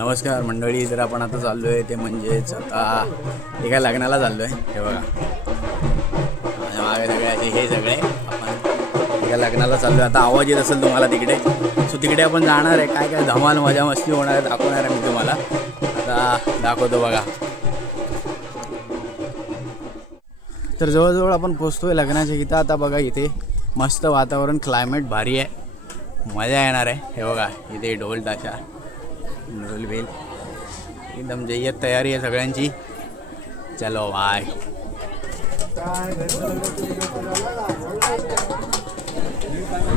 नमस्कार मंडळी, तर आपण आता चाललो आहे ते म्हणजेच आता एका लग्नाला चाललो आहे. हे बघा माझ्या मागे सगळे असे हे सगळे आपण एका लग्नाला चाललो आहे. आता आवाज येत असेल तुम्हाला तिकडे, सो तिकडे आपण जाणार आहे. काय काय धमाल मजा मस्ती होणार आहे दाखवणार आहे मी तुम्हाला. आता दाखवतो बघा. तर जवळजवळ आपण पोचतो आहे लग्नाच्या इथं. आता बघा इथे मस्त वातावरण, क्लायमेट भारी आहे, मजा येणार आहे. हे बघा इथे ढोल ताशा ढोल बेल एकदम जय्यत तयारी आहे सगळ्यांची. चलो बाय.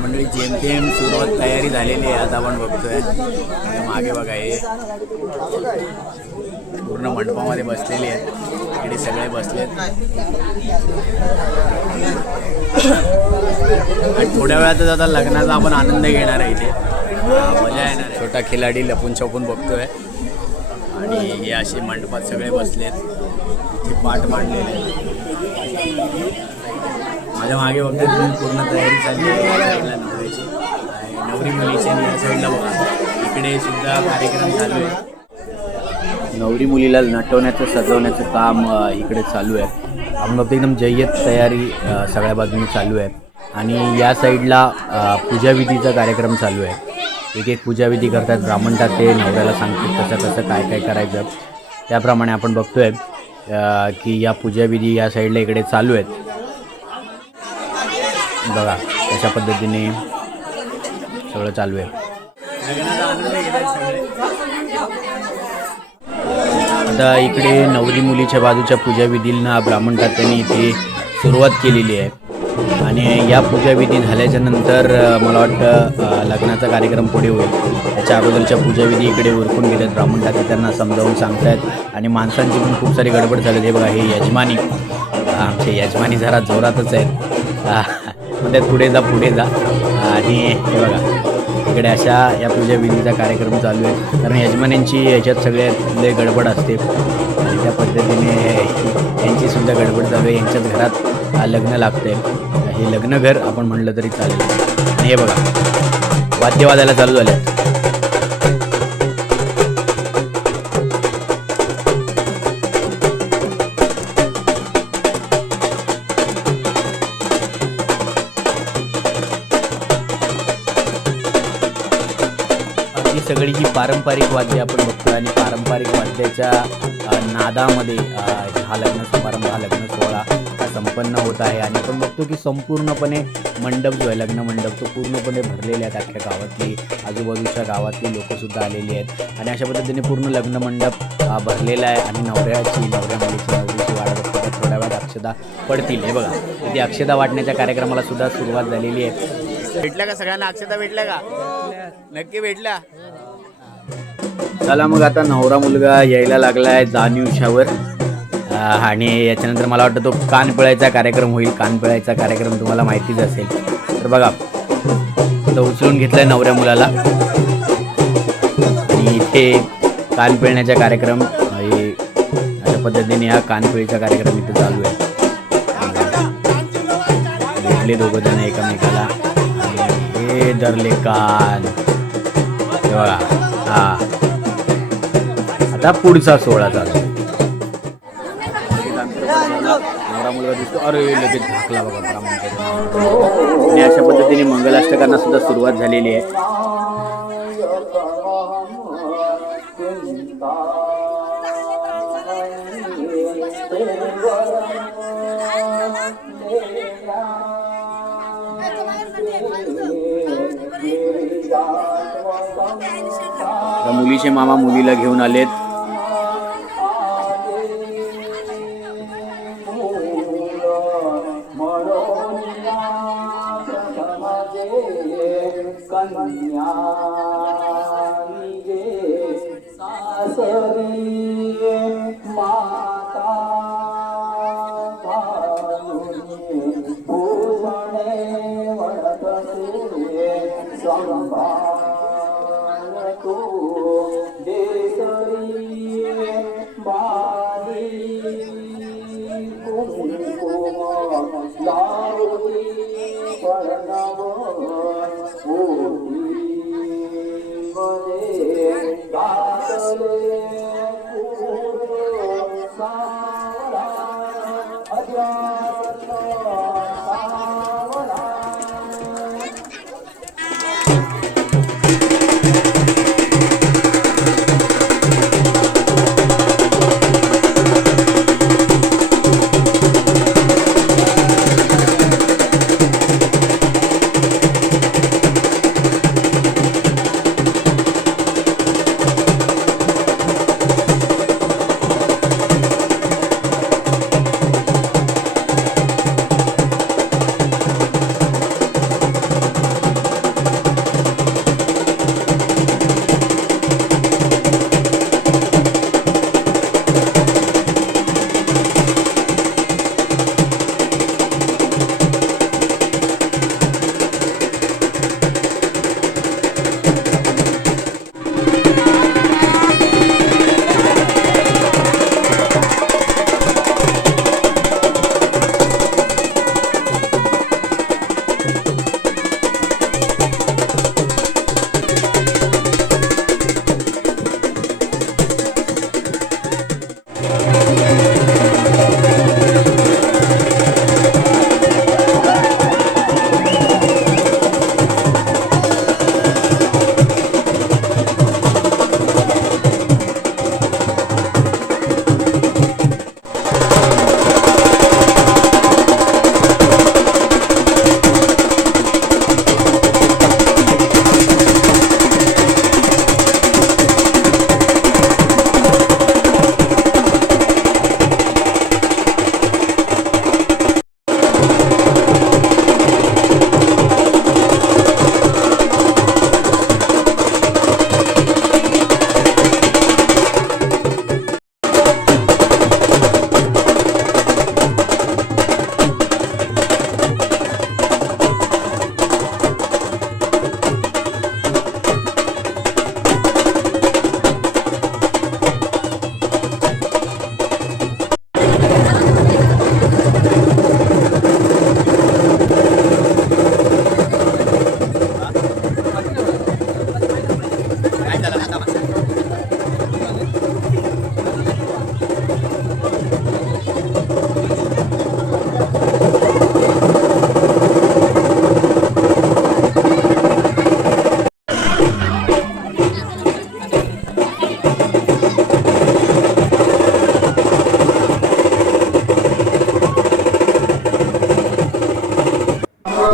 मंडळी जेमतेम सुरुवात तयारी झालेली आहे. आता आपण बघतोय मागे बघा हे पूर्ण मंडपामध्ये बसलेले आहेत. इकडे सगळे बसलेत आणि थोड्या वेळातच आता लग्नाचा आपण आनंद घेणार आहे. इथे मजा येणार आहे. छोटा खिलाडी लपून छपून बघतोय आणि हे असे मंडपात सगळे बसलेत. इथे पाठ मांडलेले माझ्या मागे बघते तुम्ही. पूर्ण तयारी चालली आहे नवरीची, नवरी मुलीची. आणि या साईडला बघा इकडे सुद्धा कार्यक्रम चालू आहे. नवरी मुलीला नटवण्याचं सजवण्याचं काम इकडे चालू आहे. आपण बघतो एकदम जय्यत तयारी सगळ्या बाजूने चालू आहे. आणि या साईडला पूजाविधीचा कार्यक्रम चालू आहे. एक एक पूजाविधी करतात. ब्राह्मणतात ते नवऱ्याला सांगतात कसं कसं काय काय करायचं. त्याप्रमाणे आपण बघतोय की या पूजाविधी या साईडला इकडे चालू आहेत. बघा कशा पद्धतीने सगळं चालू आहे. आता इकडे नवरी मुलीच्या बाजूच्या पूजाविधींना ब्राह्मणतात त्यांनी इथे सुरुवात केलेली आहे. आणि या पूजाविधी झाल्याच्या नंतर मला वाटतं लग्नाचा कार्यक्रम पुढे होईल. त्याच्या अगोदरच्या पूजाविधी इकडे उरकून घेतात ब्राह्मणतात, त्यांना समजावून सांगतायत. आणि माणसांची पण खूप सारी गडबड झाली. हे बघा हे यजमानी, आमचे यजमानी जरा जोरातच आहेत. म्हणजे पुढे जा पुढे जा. आणि हे बघा इकडे अशा या पूजाविधीचा कार्यक्रम चालू आहे. कारण यजमानींची याच्यात सगळ्यात गडबड असते आणि त्या पद्धतीने यांचीसुद्धा गडबड चालू आहे. यांच्याच घरात लग्न लागतं आहे. हे लग्नघर आपण म्हटलं तरी चालेल. आणि हे बघा वाद्य वाजायला चालू झाले. सगळी ही पारंपरिक वाद्य आपण बघतो आणि पारंपरिक वाद्याच्या नादामध्ये हा लग्न समारंभ, हा लग्न सोहळा संपन्न होत आहे. आणि आपण बघतो की संपूर्णपणे मंडप जो आहे लग्न मंडप तो पूर्णपणे भरलेले आहेत. अख्ख्या गावातली आजूबाजूच्या गावातली लोकंसुद्धा आलेली आहेत. आणि अशा पद्धतीने पूर्ण लग्न मंडप भरलेला आहे. आणि नवऱ्या मुलीची वाढ बघतो. थोड्या वेळात अक्षता पडतील. हे बघा इथे अक्षता वाटण्याच्या कार्यक्रमाला सुद्धा सुरुवात झालेली आहे. भेटल्या का सगळ्यांना अक्षता? भेटल्या का? नक्की भेटल्या. चला मग आता नवरा मुलगा यायला लागला आहे जाणीवशावर. आणि याच्यानंतर मला वाटतं तो कान पिळायचा कार्यक्रम होईल. कान पिळायचा कार्यक्रम तुम्हाला माहितीच असेल. तर बघा तो उचलून घेतलाय नवऱ्या मुलाला आणि इथे कान पिळण्याचा कार्यक्रम हे अशा पद्धतीने हा कानपिळीचा कार्यक्रम इथे चालू आहे. भेटले दोघं जण एकमेकाला आणि हे धरले कान. बघा हा आता पुढचा सोहळा चालू. नवरा मुलगा दिसतो. अरे लगेच झाकला बघा ब्राह्मण. आणि अशा पद्धतीने मंगलाष्टकांना सुद्धा सुरुवात झालेली आहे. मुलीचे मामा मुलीला घेऊन आलेत.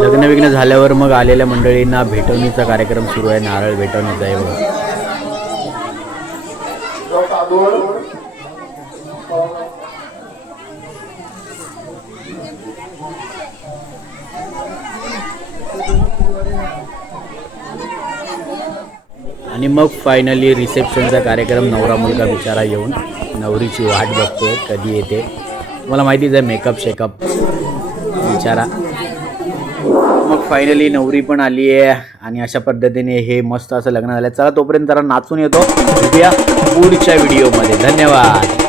लग्न विघ्न झाल्यावर मग आलेल्या मंडळींना भेटवणीचा कार्यक्रम सुरू आहे. नारळ भेटवणीचा आहे बघा. आणि मग फायनली रिसेप्शनचा कार्यक्रम. नवरा मुलगा बिचारा येऊन नवरीची वाट बघतोय कधी येते. तुम्हाला माहितीच आहे मेकअप शेकअप बिचारा. मग फायनली नवरी पण आली आहे आणि अशा पद्धतीने हे मस्त असं लग्न झालं. चला तोपर्यंत जरा नाचून येतो. भेटूया पुढच्या व्हिडिओमध्ये. धन्यवाद.